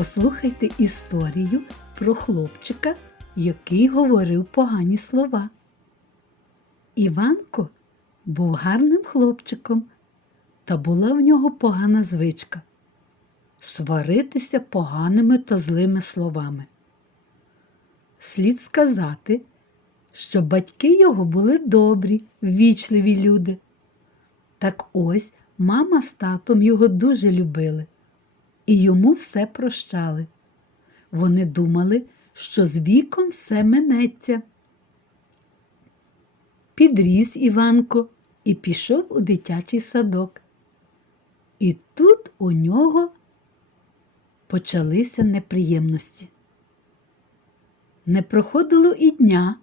Послухайте історію про хлопчика, який говорив погані слова. Іванко був гарним хлопчиком, та була в нього погана звичка сваритися поганими та злими словами. Слід сказати, що батьки його були добрі, ввічливі люди. Так ось мама з татом його дуже любили і йому все прощали. Вони думали, що з віком все минеться. Підріс Іванко і пішов у дитячий садок. І тут у нього почалися неприємності. Не проходило і дня,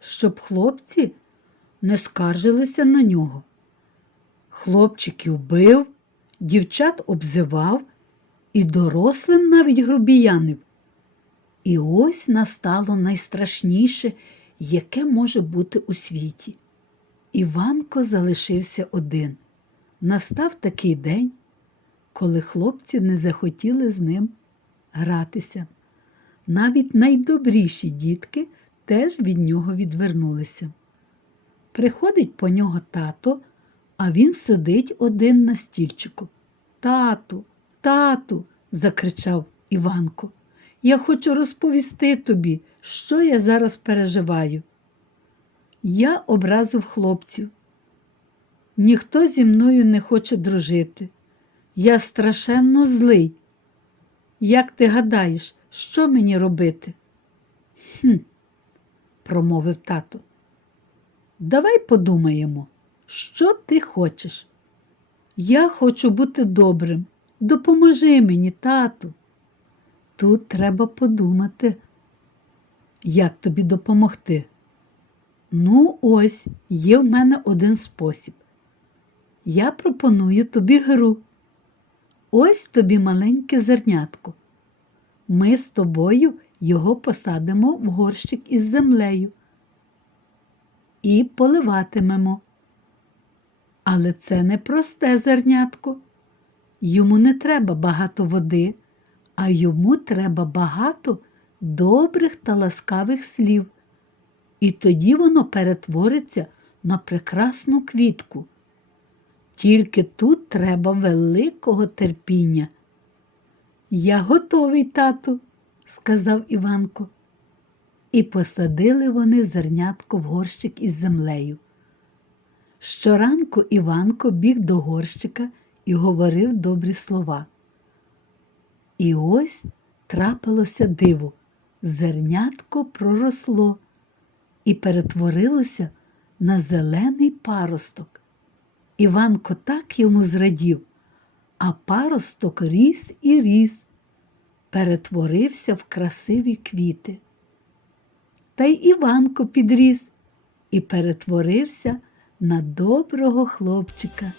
щоб хлопці не скаржилися на нього. Хлопчиків бив, дівчат обзивав і дорослим навіть грубіянив. І ось настало найстрашніше, яке може бути у світі. Іванко залишився один. Настав такий день, коли хлопці не захотіли з ним гратися. Навіть найдобріші дітки теж від нього відвернулися. Приходить по нього тато, а він сидить один на стільчику. Тату, тату, закричав Іванко, я хочу розповісти тобі, що я зараз переживаю. Я образив хлопців. Ніхто зі мною не хоче дружити. Я страшенно злий. Як ти гадаєш, що мені робити? Хм, промовив тато. Давай подумаємо, що ти хочеш. Я хочу бути добрим. Допоможи мені, тату. Тут треба подумати, як тобі допомогти. Ну, ось є в мене один спосіб. Я пропоную тобі гру. Ось тобі маленьке зернятко. Ми з тобою його посадимо в горщик із землею і поливатимемо. Але це не просте зернятко. Йому не треба багато води, а йому треба багато добрих та ласкавих слів. І тоді воно перетвориться на прекрасну квітку. Тільки тут треба великого терпіння. Я готовий, тату, сказав Іванко. І посадили вони зернятко в горщик із землею. Щоранку Іванко біг до горщика і говорив добрі слова. І ось трапилося диво. Зернятко проросло і перетворилося на зелений паросток. Іванко так йому зрадів, а паросток ріс і ріс, перетворився в красиві квіти. Та й Іванко підріс і перетворився на доброго хлопчика.